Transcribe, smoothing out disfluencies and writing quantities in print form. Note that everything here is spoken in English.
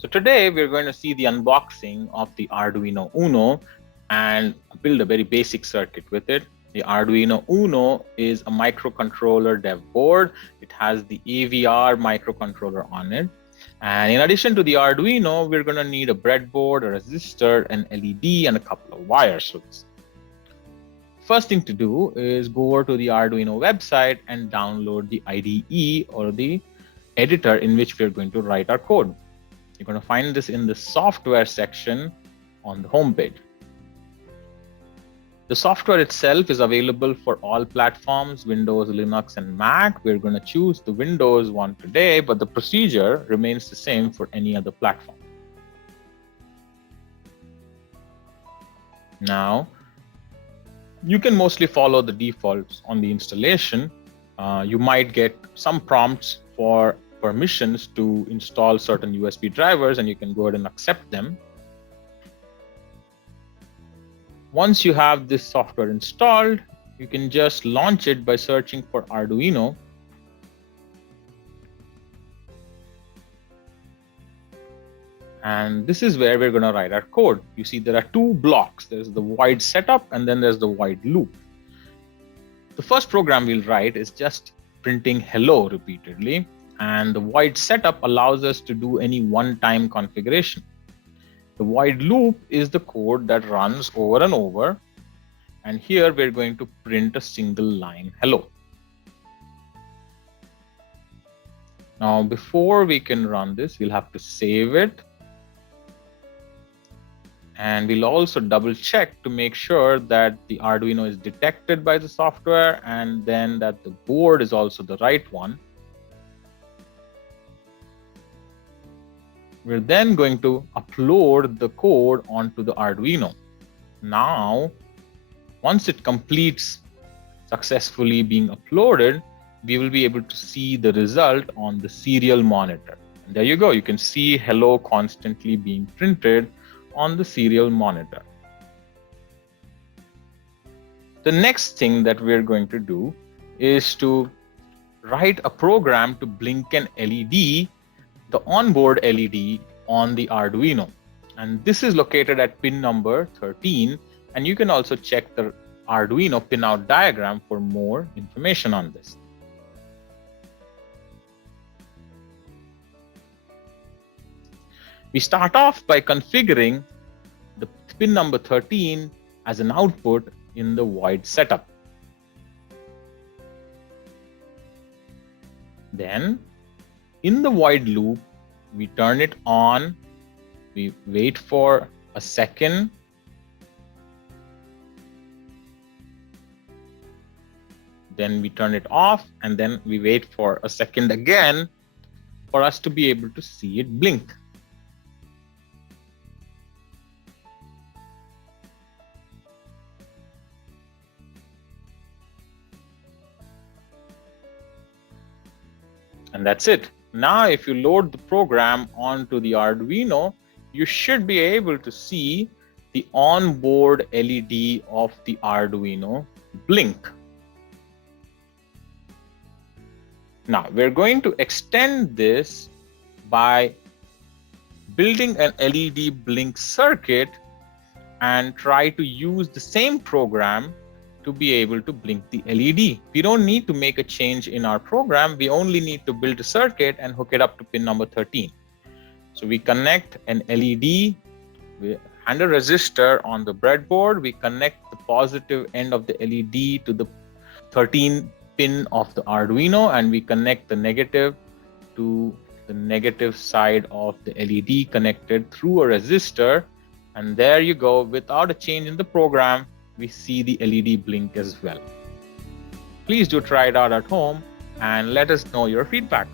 So today we're going to see the unboxing of the Arduino Uno and build a very basic circuit with it. The Arduino Uno is a microcontroller dev board. It has the AVR microcontroller on it. And in addition to the Arduino, we're going to need a breadboard, a resistor, an LED, and a couple of wires for this. First thing to do is go over to the Arduino website and download the IDE or the editor in which we're going to write our code. You're going to find this in the software section on the home page. The software itself is available for all platforms, Windows, Linux, and Mac. We're going to choose the Windows one today, but the procedure remains the same for any other platform. Now, you can mostly follow the defaults on the installation. You might get some prompts for permissions to install certain USB drivers, and you can go ahead and accept them. Once you have this software installed, you can just launch it by searching for Arduino. And this is where we're going to write our code. You see there are two blocks. There's the void setup and then there's the void loop. The first program we'll write is just printing hello repeatedly. And the void setup allows us to do any one-time configuration. The void loop is the code that runs over and over. And here we're going to print a single line hello. Now, before we can run this, we'll have to save it. And we'll also double check to make sure that the Arduino is detected by the software and then that the board is also the right one. We're then going to upload the code onto the Arduino. Now, once it completes successfully being uploaded, we will be able to see the result on the serial monitor. And there you go. You can see hello constantly being printed on the serial monitor. The next thing that we're going to do is to write a program to blink an LED, the onboard LED on the Arduino. And this is located at pin number 13. And you can also check the Arduino pinout diagram for more information on this. We start off by configuring the pin number 13 as an output in the void setup. Then, in the void loop, we turn it on, we wait for a second, then we turn it off, and then we wait for a second again for us to be able to see it blink. And that's it. Now, if you load the program onto the Arduino, you should be able to see the onboard LED of the Arduino blink. Now, we're going to extend this by building an LED blink circuit and try to use the same program to be able to blink the LED. We don't need to make a change in our program. We only need to build a circuit and hook it up to pin number 13. So we connect an LED and a resistor on the breadboard. We connect the positive end of the LED to the 13 pin of the Arduino, and we connect the negative to the negative side of the LED connected through a resistor. And there you go. Without a change in the program, we see the LED blink as well. Please do try it out at home and let us know your feedback.